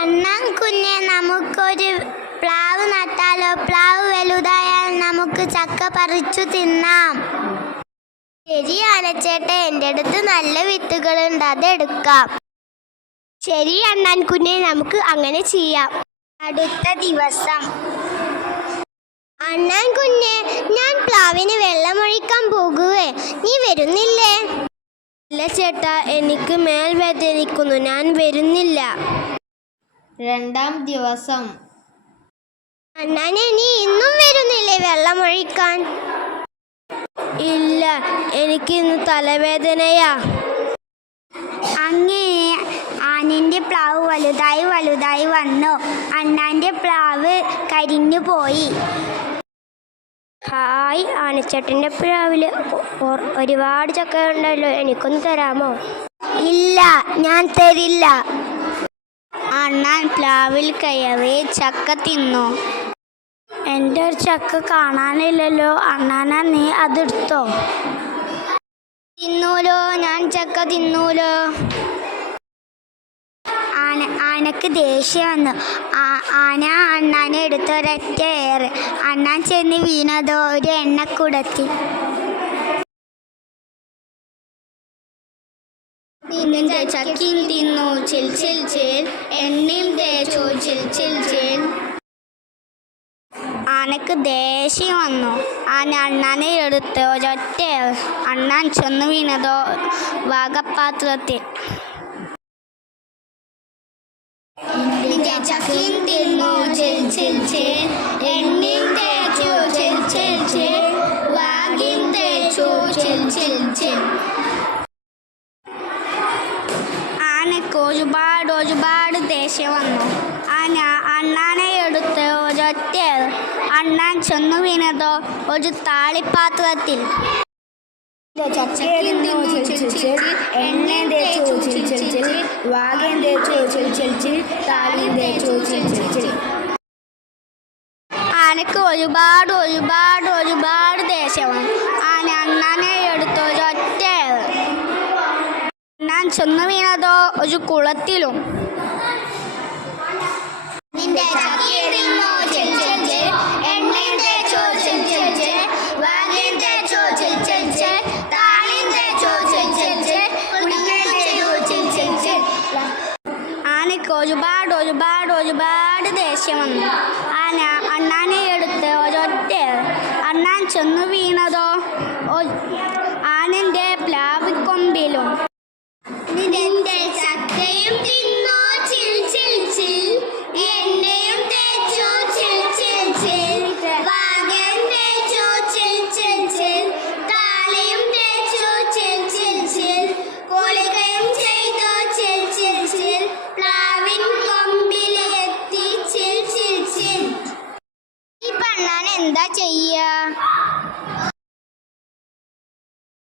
അണ്ണാൻ കുഞ്ഞെ നമുക്കൊരു പ്ലാവ് നട്ടാലോ? പ്ലാവ് വലുതായാൽ നമുക്ക് ചക്ക പറിച്ചു തിന്നാം. ശരി ചേട്ട എന്റെ അടുത്ത് നല്ല വിത്തുകളുണ്ട് അതെടുക്കാം. ശരി അണ്ണാൻ കുഞ്ഞെ നമുക്ക് അങ്ങനെ ചെയ്യാം. അടുത്ത ദിവസം. അണ്ണാൻ കുഞ്ഞെ ഞാൻ പ്ലാവിന് വെള്ളമൊഴിക്കാൻ പോകുവേ. നീ വരുന്നില്ലേ? ഇല്ല ചേട്ടാ എനിക്ക് മേൽ വേദനിക്കുന്നു ഞാൻ വരുന്നില്ല. രണ്ടാം ദിവസം. അണ്ണാനെ നീ ഇന്നും വരുന്നില്ലേ വെള്ളമൊഴിക്കാൻ? ഇല്ല എനിക്ക് ഇന്ന് തലവേദനയാ. അങ്ങനെ ആനന്റെ പ്ലാവ് വലുതായി വലുതായി വന്നു. അണ്ണാന്റെ പ്ലാവ് കരിഞ്ഞു പോയി. ഹായ് ആനച്ചേട്ടന്റെ പ്ലാവിൽ ഒരുപാട് ചക്ക ഉണ്ടല്ലോ എനിക്കൊന്ന് തരാമോ ഇല്ല ഞാൻ തരില്ല അണ്ണാൻ പ്ലാവിൽ കയറി ചക്ക തിന്നു? എന്റെ ഒരു ചക്ക കാണാനില്ലല്ലോ. അണ്ണാനാ നീ അതെടുത്തോ? തിന്നൂലോ ഞാൻ ചക്ക തിന്നൂലോ? ആന ആനക്ക് ദേഷ്യം വന്നു. ആന അണ്ണാനെ എടുത്തൊരറ്റ ഏറ്. അണ്ണാൻ ചെന്ന് വീണതോ? ഒരു എണ്ണക്കുടത്തി നിന്റെ ചക്കിൻ തിന്നു. ചിൽ ചിൽ ചിൽ. എണ്ണയും തേച്ചു. ചിൽ ചിൽ ചിൽ. ആനക്ക് ദേഷ്യം വന്നു. ആന അണ്ണാനെ എടുത്ത് ഒരൊറ്റ. അണ്ണാൻ ചെന്ന് വീണതോ വാഗപാത്രത്തിൽ നിന്റെ തേച്ചു. ചിൽ ചിൽ ചിൽ ചിൽ ചിൽ. ദേഷ്യം വന്നു. ആന അണ്ണാനെ എടുത്ത് ഒരൊറ്റ അണ്ണാൻ ചെന്നു വീണതോ? ഒരു താളിപ്പാത്രത്തിൽ. ആനക്ക് ഒരുപാട് ഒരുപാട് ഒരുപാട് ദേഷ്യമാണ് ആന അണ്ണാനെ എടുത്ത് ഒരൊറ്റ അണ്ണാൻ ചെന്നു വീണതോ? ഒരു കുളത്തിലും നിന്റെ ചക്കിയിടുന്നു ചിൽ ചിൽ ചിൽ എണ്ണയും തേച്ചു ചിൽ ചിൽ ചിൽ വാഗയും തേച്ചു ചിൽ ചിൽ ചിൽ താളിയും തേച്ചു ചിൽ ചിൽ ചിൽ കുടിക്കുകയും ചെയ്തു ചിൽ ചിൽ ചിൽ ആനയ്ക്ക് ഒരുപാട് ഒരുപാട് ഒരുപാട് ദേഷ്യം വന്നു. ആന അണ്ണാനെ എടുത്ത് ഒരൊറ്റ അണ്ണാൻ ചെന്നു വീണതോ? ആനന്റെ പ്ലാവിക്കൊമ്പിലും. നിന്റെ 一。呀